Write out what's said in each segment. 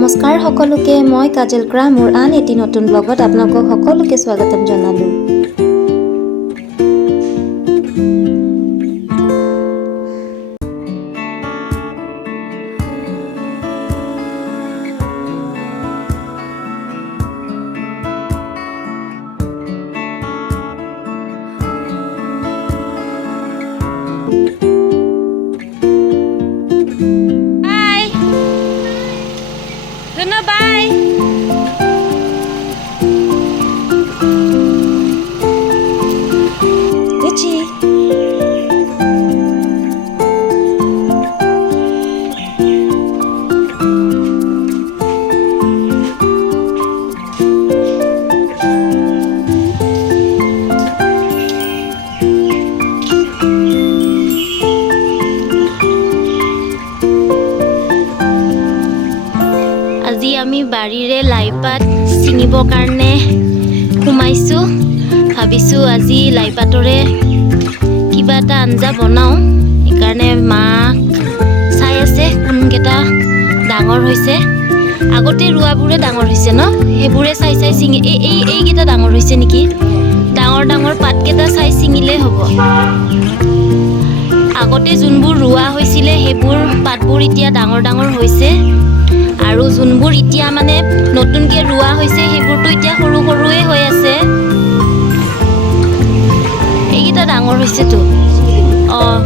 নমস্কাৰ সকলোকে মই কাজল ক্ৰা মোৰ আন এটি নতুন ব্লগত আপোনালোকক সকলোকে স্বাগতম জনালো। Bye. Richie. আজি আমি বাৰীৰে লাইপাত চিঙিবৰ কাৰণে সোমাইছোঁ। ভাবিছোঁ আজি লাইপাতৰে কিবা এটা আঞ্জা বনাওঁ। সেইকাৰণে মাক চাই আছে কোনকেইটা ডাঙৰ হৈছে। আগতে ৰোৱাবোৰে ডাঙৰ হৈছে ন, সেইবোৰে চাই চাই চিঙি এইকেইটা ডাঙৰ হৈছে নেকি। ডাঙৰ ডাঙৰ পাতকেইটা চাই চিঙিলেই হ'ব। আগতে যোনবোৰ ৰোৱা হৈছিলে সেইবোৰ পাতবোৰ এতিয়া ডাঙৰ ডাঙৰ হৈছে, আৰু যোনবোৰ এতিয়া মানে নতুনকৈ ৰোৱা হৈছে সেইবোৰতো এতিয়া সৰু সৰুৱে হৈ আছে। এইকেইটা ডাঙৰ হৈছেতো। অঁ,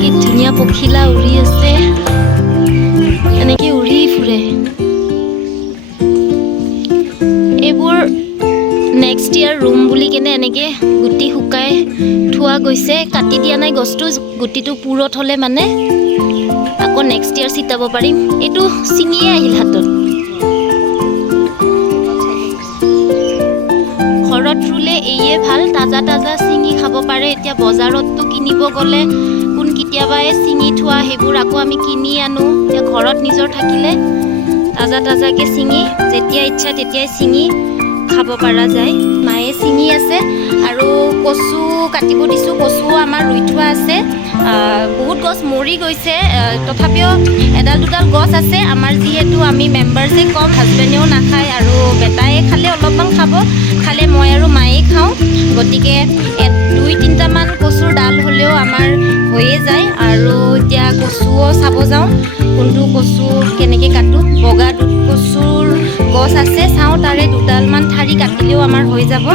কি ধুনীয়া পখিলা উৰি আছে, এনেকে উৰি ফুৰে। এইবোৰ নেক্সট ইয়াৰ ৰুম বুলি কেনে এনেকে গুটি শুকাই থোৱা গৈছে। কাটি দিয়া নাই গছটো, গুটিটো পুৰত হ'লে মানে আকৌ নেক্সট ইয়াৰ চিটাব পাৰিম। এইটো ছিঙিয়ে আহিল হাতত। ঘৰত ৰুলে এইয়ে ভাল, তাজা তাজা ছিঙি খাব পাৰে। এতিয়া বজাৰততো কিনিব গ'লে কেতিয়াবা চিঙি থোৱা সেইবোৰ আকৌ আমি কিনি আনো। এতিয়া ঘৰত নিজৰ থাকিলে তাজা তাজাকৈ ছিঙি যেতিয়া ইচ্ছা তেতিয়াই ছিঙি খাব পৰা যায়। মায়ে ছিঙি আছে আৰু কচু কাটিব দিছোঁ। কচু আমাৰ ৰুই থোৱা আছে। বহুত গছ মৰি গৈছে, তথাপিও এডাল দুডাল গছ আছে। আমাৰ যিহেতু আমি মেম্বাৰ্ছে কম, হাজবেণ্ডেও নাখায় আৰু বেটায়ে খালে অলপমান খাব, খালে মই আৰু মায়ে খাওঁ। গতিকে 2-3টামান কচুৰ ডাল হ'লেও আমাৰ হৈয়ে যায়। আৰু এতিয়া কচুও চাব যাওঁ, কোনটো কচু কেনেকৈ কাটোঁ। বগা দুধ কচুৰ গছ আছে, চাওঁ তাৰে দুডালমান ঠাৰি কাটিলেও আমাৰ হৈ যাব।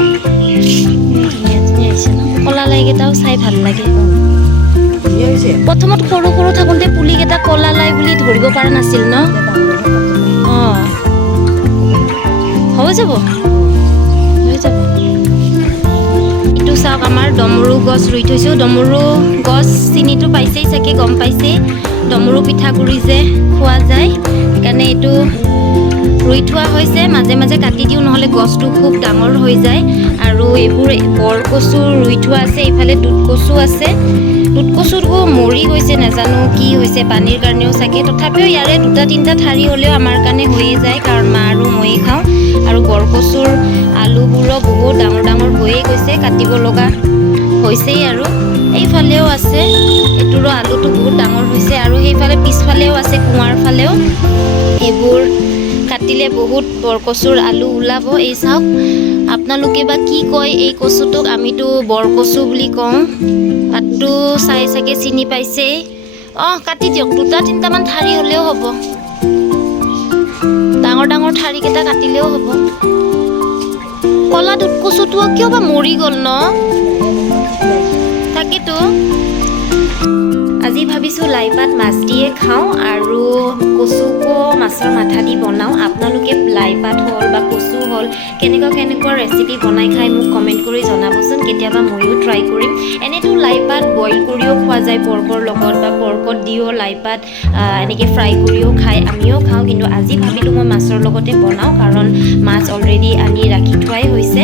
ধুনীয়া ধুনীয়া হৈছে ন, কলা লাইকেইটাও চাই ভাল লাগে। প্ৰথমত সৰু সৰু থাকোঁতে পুলিকেইটা কলা লাই বুলি ধৰিব পৰা নাছিল ন। অঁ, হৈ যাব হৈ যাব। এইটো চাওক, আমাৰ ডমৰু গছ ৰুই থৈছোঁ। ডমৰু গছ চিনিটো পাইছেই চাগে, গম পাইছেই। ডমৰু পিঠাগুড়ি যে খোৱা যায়, সেইকাৰণে এইটো ৰুই থোৱা হৈছে। মাজে মাজে কাটি দিওঁ, নহ'লে গছটো খুব ডাঙৰ হৈ যায়। আৰু এইবোৰ বৰকচু ৰুই থোৱা আছে। এইফালে দুধ কচু আছে। দুধ কচুটো মৰি গৈছে, নাজানো কি হৈছে, পানীৰ কাৰণেও চাগে। তথাপিও ইয়াৰে 2-3টা ঠাৰি হ'লেও আমাৰ কাৰণে হৈয়ে যায়, কাৰণ মা আৰু ময়ে খাওঁ। আৰু বৰকচুৰ আলুবোৰো বহুত ডাঙৰ ডাঙৰ হৈয়ে গৈছে, কাটিব লগা হৈছেই। আৰু এইফালেও আছে, এইটোৰো আলুটো বহুত ডাঙৰ হৈছে। আৰু সেইফালে পিছফালেও আছে, কুঁৱাৰ ফালেও। এইবোৰ কাটিলে বহুত বৰকচুৰ আলু ওলাব। এই চাওক, আপোনালোকে বা কি কয় এই কচুটোক? আমিতো বৰকচু বুলি কওঁ। পাতটো চাই চাগে চিনি পাইছেই। অঁ, কাটি দিয়ক, 2-3টামান ঠাৰি হ'লেও হ'ব। ডাঙৰ ডাঙৰ ঠাৰিকেইটা কাটিলেও হ'ব। কলা দুধ কচুটো কিয় বা মৰি গ'ল ন? তাকেতো আজি ভাবিছোঁ লাই পাত মাছ দিয়ে খাওঁ আৰু কচুকো মাছৰ মাথা দি বনাওঁ। আপোনালোকে লাই পাত হ'ল বা কচু হ'ল কেনেকুৱা ৰেচিপি বনাই খাই মোক কমেণ্ট কৰি জনাবচোন, কেতিয়াবা ময়ো ট্ৰাই কৰিম। এনেতো লাই পাত বইল কৰিও খোৱা যায় পৰ্কৰ লগত, বা পৰ্কত দিও লাই পাত এনেকৈ ফ্ৰাই কৰিও খায়, আমিও খাওঁ। কিন্তু আজি ভাবিলোঁ মই মাছৰ লগতে বনাওঁ, কাৰণ মাছ অলৰেডি আনি ৰাখি থোৱাই হৈছে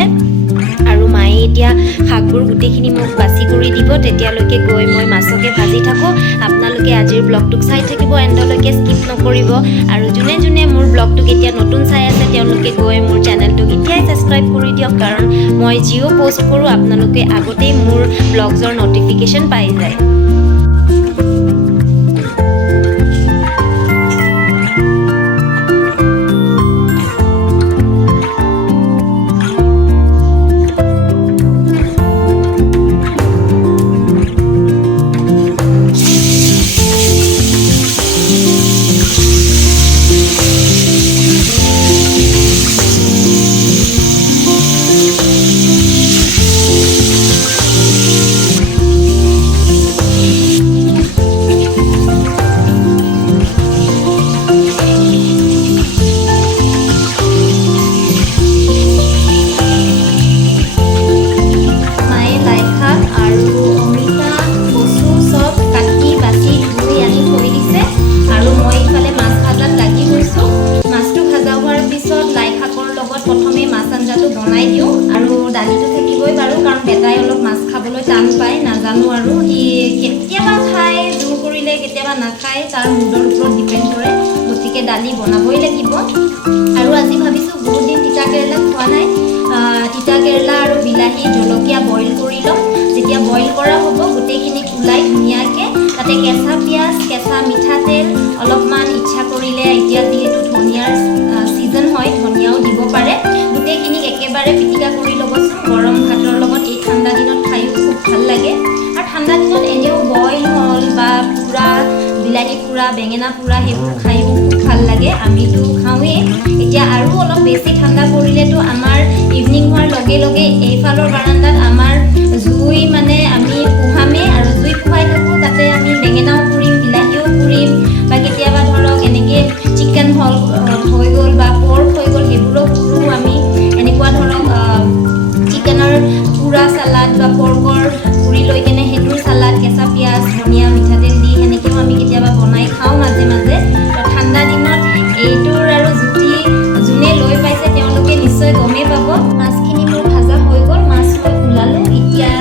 আৰু মায়ে এতিয়া শাকবোৰ গোটেইখিনি মোক বাছি কৰি দিব। তেতিয়ালৈকে গৈ মই মাছকে ভাজি থাকোঁ। আপোনালোকে আজিৰ ব্লগটোক চাই থাকিব, এণ্ডলৈকে স্কিপ নকৰিব। আৰু যোনে যোনে মোৰ ব্লগটোক এতিয়া নতুন চাই আছে তেওঁলোকে গৈ মোৰ চেনেলটোক এতিয়াই ছাবস্ক্ৰাইব কৰি দিয়ক, কাৰণ মই যিও পষ্ট কৰোঁ আপোনালোকে আগতেই মোৰ ব্লগছৰ ন'টিফিকেশ্যন পাই যায়। বেটাই অলপ মাছ খাবলৈ টান পায়, নাজানো আৰু সি কেতিয়াবা খায় জোৰ কৰিলে, কেতিয়াবা নাখায়, তাৰ মুডৰ ওপৰত ডিপেণ্ড কৰে। গতিকে দালি বনাবই লাগিব। আৰু আজি ভাবিছোঁ বহুত দিন তিতা কেৰেলা খোৱা নাই, তিতা কেৰেলা আৰু বিলাহী জলকীয়া বইল কৰি ল'ম। যেতিয়া বইল কৰা হ'ব গোটেইখিনি ওলাই ধুনীয়াকৈ তাতে কেঁচা পিঁয়াজ, কেঁচা মিঠাতেল অলপমান, ইচ্ছা কৰিলে এতিয়া যিহেতু ধনিয়াৰ ছিজন হয় ধনিয়াও দিব পাৰে, গোটেইখিনিক একেবাৰে পিটিকা কৰি ল'বচোন। গৰম ভাতৰ লগত এই ঠাণ্ডা দিনত খায়ো খুব ভাল লাগে। আৰু ঠাণ্ডা দিনত এনেও বইল হ'ল বা পোৰা বিলাহী পোৰা, বেঙেনা পোৰা সেইবোৰ খায়ো খুব ভাল লাগে, আমিতো খাওঁৱেই। এতিয়া আৰু অলপ বেছি ঠাণ্ডা পৰিলেতো আমাৰ ইভিনিং হোৱাৰ লগে লগে এইফালৰ বাৰান্দাত আমাৰ জুই মানে আমি পোহামেই, আৰু জুই পোহাই থাকোঁ। তাতে আমি বেঙেনাও পুৰিম, বিলাহীও পুৰিম, বা কেতিয়াবা ধৰক এনেকৈ চিকেন হৈ গ'ল বা পৰ্ক হৈ গ'ল সেইবোৰো পুৰোঁ আমি। এনেকুৱা ধৰক চিকেনৰ পুৰা চালাড বা পৰ্কৰ পুৰি লৈ কেনে সেইটোৰ চালাড, কেঁচা পিঁয়াজ, ধনিয়া, মিঠাতেল দি সেনেকৈও আমি কেতিয়াবা বনাই খাওঁ মাজে মাজে। তো ঠাণ্ডা দিনত এইটোৰ আৰু জুতি যোনে লৈ পাইছে তেওঁলোকে নিশ্চয় গমেই পাব। মাছখিনি মোৰ ভাজা হৈ গ'ল, মাছ মই ওলালোঁ। এতিয়া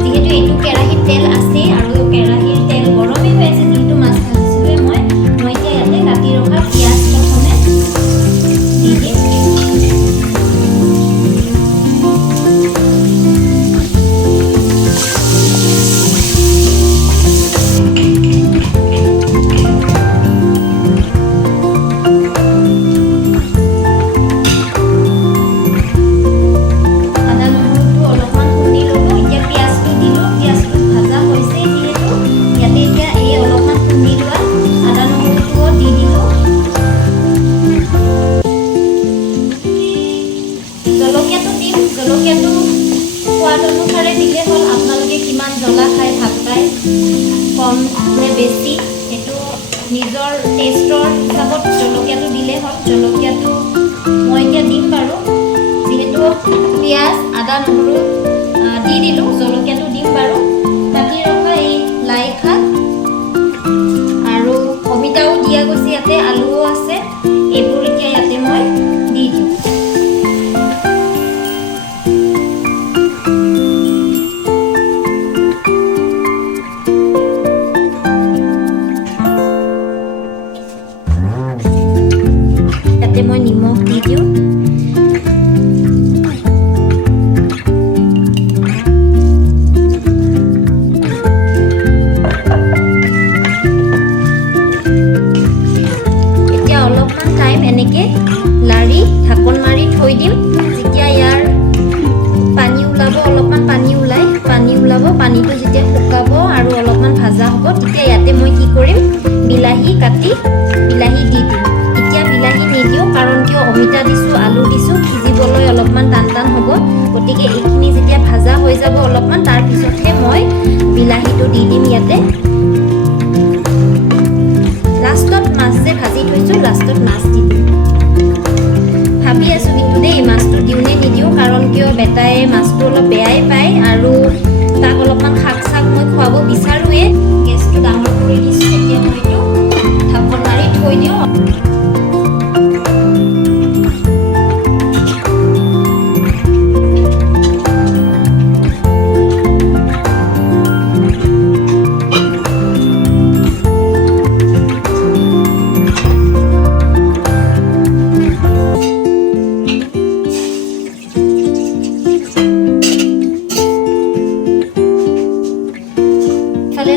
যিহেতু এইটো কেৰাহীত তেল আছে আৰু কেৰাহীৰ তেল গৰমেই হৈ আছে, যিহেতু মাছ ভাজিছিলোঁ মই এতিয়া ইয়াতে কাটি ৰখা পিঁয়াজ প্ৰথমে দি দিম। জলকীয়াটো সোৱাদ অনুসাৰে দিলে হ'ল, আপোনালোকে কিমান জ্বলা খাই ভাল পায়, কম নে বেছি সেইটো নিজৰ টেষ্টৰ হিচাপত জলকীয়াটো দিলে হ'ল। জলকীয়াটো মই এতিয়া দিম বাৰু, যিহেতু পিঁয়াজ, আদা, নহৰু দি দিলোঁ, জলকীয়াটো দিম বাৰু। কাটি ৰখা এই লাই শাক আৰু অমিতাও দিয়া গৈছে, ইয়াতে আলুও আছে, এইবোৰ এতিয়া ইয়াতে মই দি দিওঁ। মই নিমখ দি দিওঁ। এতিয়া অলপমান টাইম এনেকৈ লাৰি ঢাকন মাৰি থৈ দিম। যেতিয়া ইয়াৰ পানী ওলাব, অলপমান পানী ওলাব, পানীটো যেতিয়া শুকাব আৰু অলপমান ভাজা হ'ব, তেতিয়া ইয়াতে মই কি কৰিম, বিলাহী কাটি বিলাহী দি দিম। এতিয়া বিলাহী নিদিওঁ, কাৰণ কিয় অমিতা দিছোঁ, আলু দিছোঁ, সিজিবলৈ অলপমান টান হ'ব। গতিকে এইখিনি যেতিয়া ভাজা হৈ যাব অলপমান, তাৰপিছতহে মই বিলাহীটো দি দিম ইয়াতে। লাষ্টত মাছ দি দিম। ভাবি আছোঁ কিন্তু দেই মাছটো দিওঁনে নিদিওঁ, কাৰণ কিয় বেটাই মাছটো অলপ বেয়াই পায় আৰু তাক অলপমান শাক চাক মই খুৱাব বিচাৰোঁৱে। গেছটো ডাঙৰ কৰি দিছোঁ, এতিয়া মই এইটো ঢাকন মাৰি থৈ দিওঁ।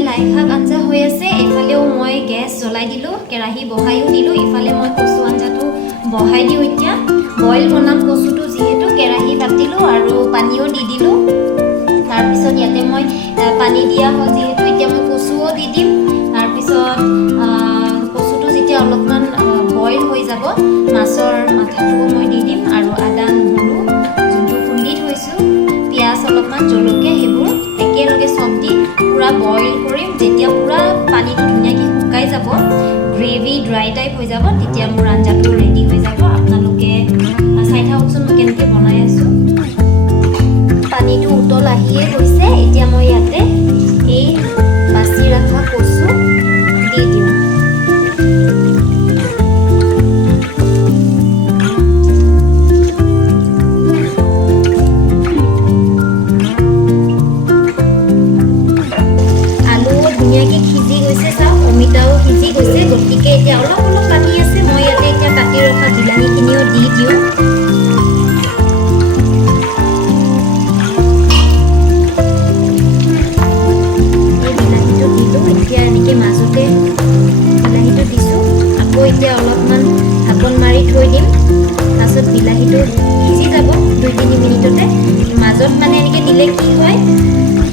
লাই শাক আঞ্জা হৈ আছে, এফালেও মই গেছ জ্বলাই দিলোঁ, কেৰাহী বহাইও দিলোঁ। ইফালে মই কচু আঞ্জাটো বহাই দিওঁ। এতিয়া বইল বনাম কচুটো, যিহেতু কেৰাহী পাতিলোঁ আৰু পানীও দি দিলোঁ। তাৰপিছত ইয়াতে মই পানী দিয়া হ'ল যিহেতু, এতিয়া মই কচুও দি দিম। তাৰপিছত কচুটো যেতিয়া অলপমান বইল হৈ যাব, মাছৰ মাথাটোও মই দি দিম আৰু আদা নহৰু যোনটো খুন্দি থৈছোঁ, পিঁয়াজ অলপমান, জলকীয়া, সেইবোৰ একেলগে চব দি পূৰা বইল কৰিম। যেতিয়া পূৰা পানীটো ধুনীয়াকৈ শুকাই যাব, গ্ৰেভি ড্ৰাই টাইপ হৈ যাব, তেতিয়া মোৰ আঞ্জাটো ৰেডি হৈ যাব। আপোনালোকে চাই থাককচোন মই কেনেকৈ বনাই আছোঁ। পানীটো উতল আহিয়ে গৈছে, এতিয়া মই ইয়াতে এই বাছি ৰখা কচু দি দিওঁ। ধুনীয়াকৈ সিজি গৈছে, চাওক অমিতাও সিজি গৈছে, গতিকে এতিয়া অলপ অলপ পানী আছে। মই ইয়াতে এতিয়া কাটি ৰখা বিলাহীখিনিও দি দিওঁ। এই বিলাহীটো দিলোঁ, এতিয়া এনেকৈ মাজতে বিলাহীটো দিছোঁ। আকৌ এতিয়া অলপমান ঢাকন মাৰি থৈ দিম। তাৰপিছত বিলাহীটো সিজি যাব 2-3 মিনিটতে। মাজত মানে এনেকৈ দিলে কি হয়,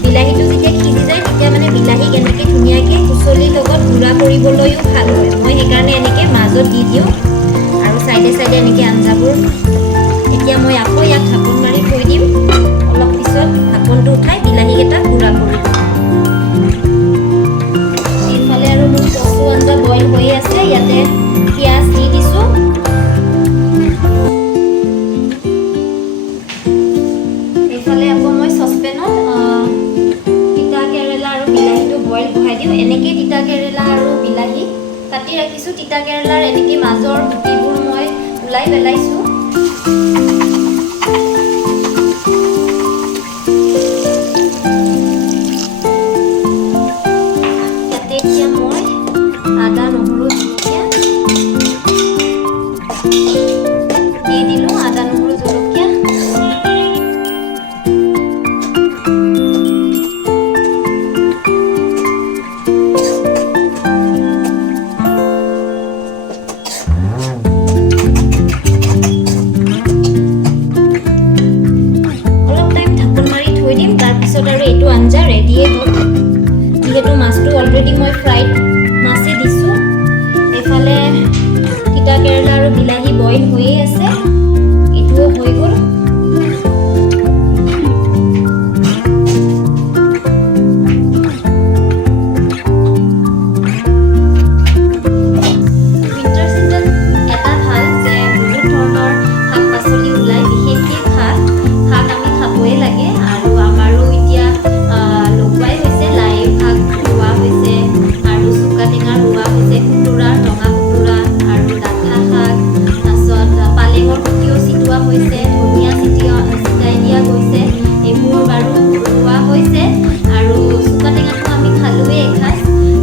বিলাহীটো যেতিয়া সিজি যায় তেতিয়া মানে বিলাহী এনেকৈ ধুনীয়াকৈ কুচলিৰ লগত গুড়া কৰিবলৈও ভাল হয়। মই সেইকাৰণে এনেকৈ মাজত দি দিওঁ আৰু চাইডে চাইডে এনেকৈ আঞ্জাবোৰ। এতিয়া মই আকৌ ইয়াক ঢাকন মাৰি থৈ দিম। অলপ পিছত ঢাকনটো উঠাই বিলাহীকেইটা গুড়া কৰি দিম। এইফালে আৰু মোৰ কচু আঞ্জা বইল হৈ আছে, ইয়াতে পিঁয়াজ দি দিছোঁ। এইফালে আকৌ মই চচপেনত তিতা কেৰেলা আৰু বিলাহীটো বইল বহাই দিওঁ। এনেকৈ তিতা কেৰেলা আৰু বিলাহী কাটি ৰাখিছোঁ। তিতা কেৰেলাৰ এনেকৈ মাজৰ গুটিবোৰ মই ওলাই পেলাইছোঁ। ইয়াতে এতিয়া মই আদা নহৰু জলকীয়া দি দিলোঁ। আদা নহৰু জলকীয়া আৰু এইটো আঞ্জা ৰেডিয়ে হ'ল, যিহেতু মাছটো অলৰেডি মই ফ্ৰাইড মাছে দিছোঁ। এইফালে তিতা কেৰেলা আৰু বিলাহী বইল হৈয়ে আছে, এইটোও হৈ গ'ল। উইণ্টাৰ চিজন এটা ভাল যে বহুত ধৰণৰ শাক পাচলি ওলায়, বিশেষকৈ শাক আমি খাবই লাগে। আৰু আমাৰো এতিয়া লগোৱাই হৈছে, লাই শাক ৰোৱা হৈছে আৰু চুকা টেঙা ৰোৱা হৈছে, খুতুৰা, ৰঙা খুতুৰা আৰু ডাঠা শাক। তাৰপিছত পালেঙৰ গুটিও ছিটোৱা হৈছে, ধনিয়া ছিটাই দিয়া গৈছে, এইবোৰ বাৰু ৰোৱা হৈছে। আৰু চুকা টেঙাটো আমি খালোঁৱেই এসাঁজ।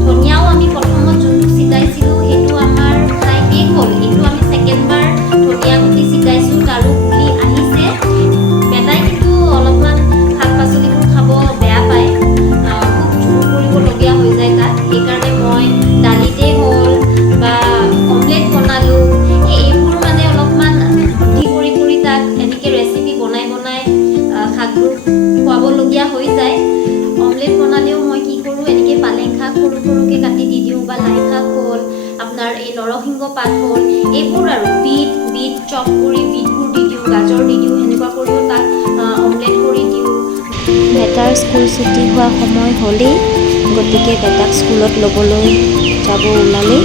ধনিয়াও আমি প্ৰথমত যোনটো ছিটাইছিলোঁ সেইটো আমাৰ খাই শেষ হ'ল। এইটো আমি ছেকেণ্ডবাৰ ধনিয়া গুটি ছিটাইছোঁ, তাৰো পুলি আহিছে। বেটাই কিন্তু অলপমান শাক পাচলিবোৰ খাব বেয়া পায়, খুব জোৰ কৰিবলগীয়া হৈ যায় তাত। সেইকাৰণে মই দালিতেই হ'ল বা অমলেট বনালোঁ, এইবোৰ মানে অলপমান বুদ্ধি কৰি তাক এনেকৈ ৰেচিপি বনাই শাকবোৰ খুৱাবলগীয়া হৈ যায়। অমলেট বনালেও মই কি কৰোঁ, এনেকৈ পালেং শাক সৰু সৰুকৈ কাটি দি দিওঁ, বা লাই শাক হ'ল, আপোনাৰ এই নৰসিংহ পাত হ'ল, এইবোৰ আৰু বিট চপ কৰি বিটবোৰ দি দিওঁ, গাজৰ দি দিওঁ, সেনেকুৱা কৰিও তাক অমলেট কৰি দিওঁ। বেটাৰ স্কুল ছুটি হোৱা সময় হ'লেই, গতিকে বেটাক স্কুলত ল'বলৈ যাব ওলালেই।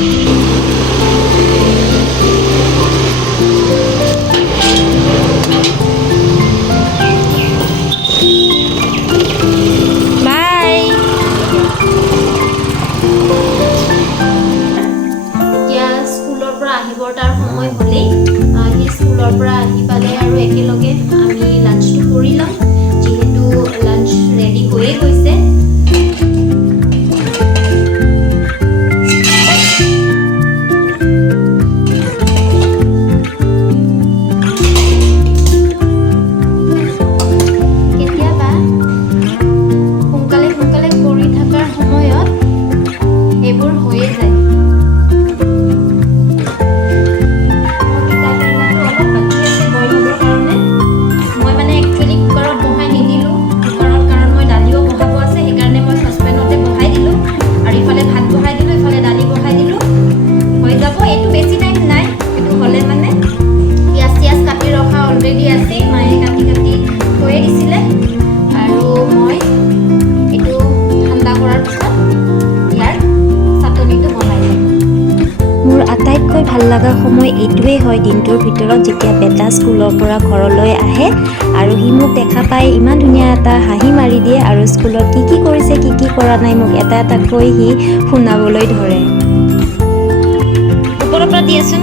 এইবোৰ হৈয়ে যায়। মই মানে একচুৱেলি কুকাৰত বহাই নিদিলোঁ, কুকাৰত কাৰণ মই দালিও বহাব আছে, সেইকাৰণে মই চচপেনতে বহাই দিলোঁ আৰু ইফালে ভাত বহাই দিলোঁ, ইফালে দালি বহাই দিলোঁ, হৈ যাব। এইটো বেছি টাইম নাই, এইটো হ'লে মানে পিঁয়াজ চিয়াজ কাটি ৰখা অলৰেডি আছে, মায়ে কাটি কাটি থৈয়ে দিছিলে আৰু মই এইটো ঠাণ্ডা কৰাৰ পিছত ইয়াৰ চাটনিটো বনাই দিম। মোৰ আটাইতকৈ ভাল লগা সময় এইটোৱেই হয় দিনটোৰ ভিতৰত, যেতিয়া বেটা স্কুলৰ পৰা ঘৰলৈ আহে আৰু সি মোক দেখা পাই ইমান ধুনীয়া এটা হাঁহি মাৰি দিয়ে আৰু স্কুলত কি কি কৰিছে কি কি কৰা নাই মোক এটা এটাকৈ সি শুনাবলৈ ধৰে। ওপৰৰ পৰা দিয়াচোন।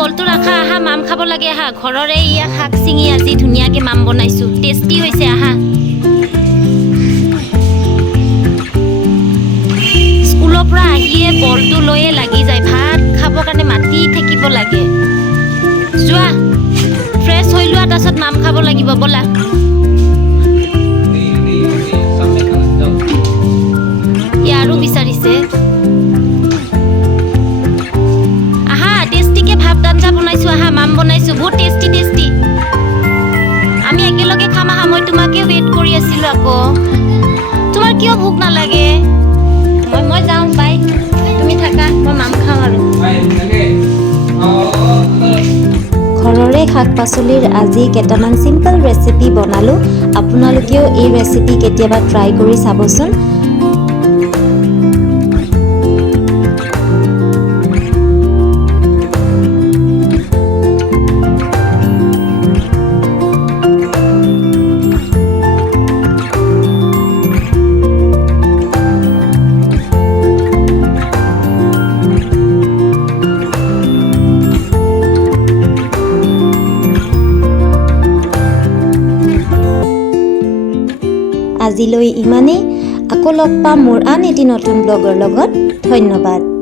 বলটো ৰাখা, আহা মাম খাব লাগে, আহা ঘৰৰে ইয়া শাক চিঙি আজি ধুনীয়াকৈ মাম বনাইছোঁ, টেষ্টি হৈছে, আহা। স্কুলৰ পৰা আহিয়ে বলটো লৈয়ে লাগি যায়, ভাত খাবৰ কাৰণে মাতি থাকিব লাগে। যোৱা ফ্ৰেছ হৈ লোৱা, তাৰপিছত মাম খাব লাগিব, ব'লা। ই আৰু বিচাৰিছে। আঞ্জা বনাইছোঁ, আহা মাম বনাইছোঁ, বহুত টেষ্টি টেষ্টি। আমি একেলগে খাম, আহা। মই তোমাকে ৱেইট কৰি আছিলোঁ আকৌ। তোমাৰ কিয় ভোক নালাগে? মই যাওঁ, বাই। তুমি থাকা, মই মাম খাওঁ আৰু। ঘৰৰে শাক পাচলিৰ আজি কেইটামান চিম্পল ৰেচিপি বনালোঁ। আপোনালোকেও এই ৰেচিপি কেতিয়াবা ট্ৰাই কৰি চাবচোন। আজিলৈ ইমানেই। আকৌ লগ পাম মোৰ আন এটি নতুন ব্লগৰ লগত। ধন্যবাদ।